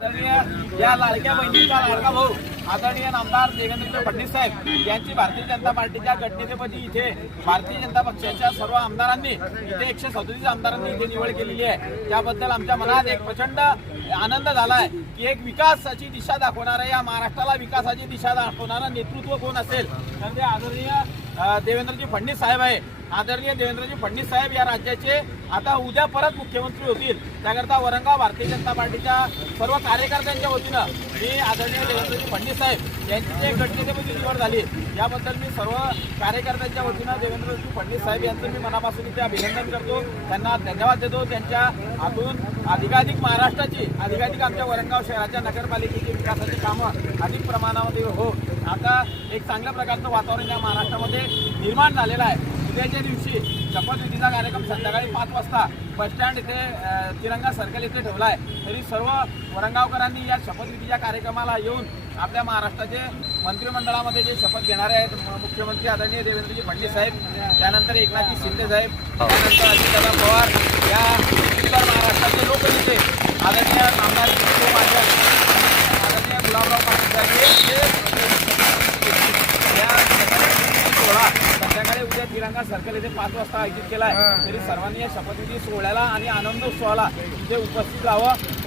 आदरणीय या लाडक्या बहिणीचा लाडका भाऊ आदरणीय आमदार देवेंद्र फडणवीस साहेब यांची भारतीय जनता पार्टीच्या गटनेतेपदी इथे भारतीय जनता पक्षाच्या सर्व आमदारांनी इथे एकशे सदोतीस आमदारांनी इथे निवड केलेली आहे. त्याबद्दल आमच्या मनात एक प्रचंड आनंद झाला आहे एक विकासाची दिशा दाखवणारा या महाराष्ट्राला विकासाची दिशा दाखवणारा नेतृत्व कोण असेल? तर ते आदरणीय देवेंद्रजी फडणवीस साहेब आहे. आदरणीय देवेंद्रजी फडणवीस साहेब या राज्याचे आता उद्या परत मुख्यमंत्री होतील. त्याकरता वरंगा भारतीय जनता पार्टीच्या सर्व कार्यकर्त्यांच्या वतीनं मी आदरणीय देवेंद्रजी फडणवीस साहेब यांची जे गटनेतेपदी निवड झाली याबद्दल मी सर्व कार्यकर्त्यांच्या वतीनं देवेंद्रजी फडणवीस साहेब यांचं मी मनापासून इथे अभिनंदन करतो. त्यांना धन्यवाद देतो. त्यांच्या हातून अधिकाधिक महाराष्ट्राची अधिकाधिक आमच्या वरंगाव शहराच्या नगरपालिकेची विकासाची कामं अधिक प्रमाणामध्ये हो. आता एक चांगल्या प्रकारचं वातावरण या महाराष्ट्रामध्ये निर्माण झालेलं आहे. उद्याच्या दिवशी शपथविधीचा कार्यक्रम संध्याकाळी पाच वाजता बसस्टँड इथे तिरंगा सर्कल इथे ठेवला आहे तरी सर्व वरंगावकरांनी या शपथविधीच्या कार्यक्रमाला येऊन आपल्या महाराष्ट्राचे मंत्रिमंडळामध्ये जे शपथ घेणारे आहेत मुख्यमंत्री आदरणीय देवेंद्रजी फडणवीस साहेब त्यानंतर एकनाथजी शिंदे साहेब त्यानंतर अजितदादा पवार या उत्तर आदरणीय आमदार आदरणीय गुलाबराव पाटील साहेब सोहळा संध्याकाळी उद्या तिरंगा सर्कल येथे पाच वाजता आयोजित केला आहे तरी सर्वांनी या शपथविधी सोहळ्याला आणि आनंद उत्सवाला इथे उपस्थित राहावं.